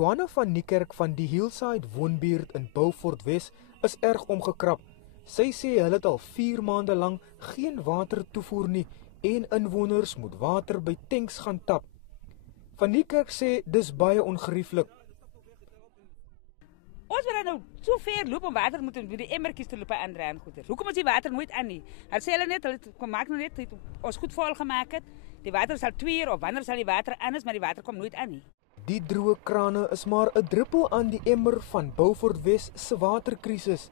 Johanna van Niekerk van die Hillside woonbuurt in Beaufort Wes is erg omgekrap. Sy sê hulle het al 4 maande lank geen water toevoer nie en inwoners moet water by tanks gaan tap. Van Niekerk sê dis baie ongerieflik. Ons wil nou so ver loop om water moet by die emmertjies te loop aan en goeder. Hoekom is die water nooit aan nie? Hulle sê hulle kom maak nou net ons goed vol gemaak het. Die water sal 2 uur of wanneer sal die water aan is, maar die water kom nooit aan nie. Die droë krane is maar 'n druppel aan die emmer van Beaufort Wes se waterkrisis.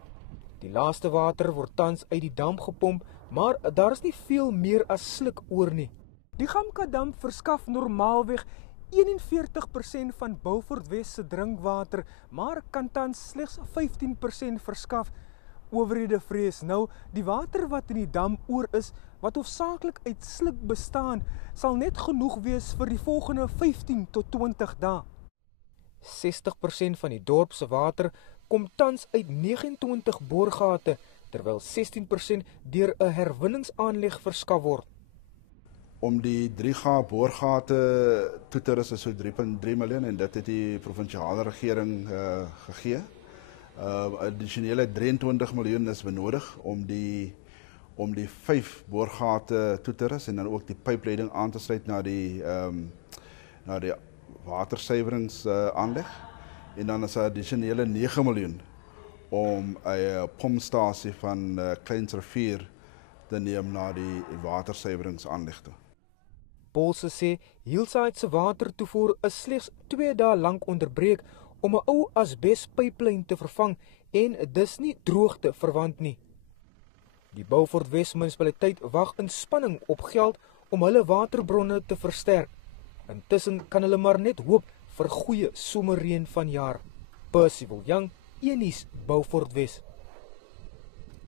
Die laaste water word tans uit die dam gepomp, maar daar is nie veel meer as sluk oor nie. Die Gamka dam verskaf normaalweg 41% van Beaufort Wes se drinkwater, maar kan tans slegs 15% verskaf. Owerhede vrees nou die water wat in die dam oor is, wat hoofsaaklik uit sluk bestaan, sal net genoeg wees vir die volgende 15 tot 20 dae. 60% van die dorp se water kom tans uit 29 boorgate, terwyl 16% deur 'n herwinningsaanleg verskaf word. Om die 3 boorgate toe te rus is so 3.3 miljoen en dit het die provinsiale regering gegee. Addisionele 23 miljoen is benodig om die 5 boorgate toe te rus en dan ook die pypleiding aan te sluit na die watersuiweringsaanleg. En dan is 'n addisionele 9 miljoen om 'n pompstasie van Kleinsrivier te neem na die watersuiweringsaanleg toe. Paulse sê Hillside se watertoevoer is slegs 2 dae lank onderbreek om 'n ou asbespyplyn te vervang en dis nie droogte verwant nie. Die Beaufort Wes munisipaliteit wag in spanning op geld om hulle waterbronne te versterk. Intussen kan hulle maar net hoop vir goeie somerreën vanjaar. Percival Young, Unies, Beaufort Wes.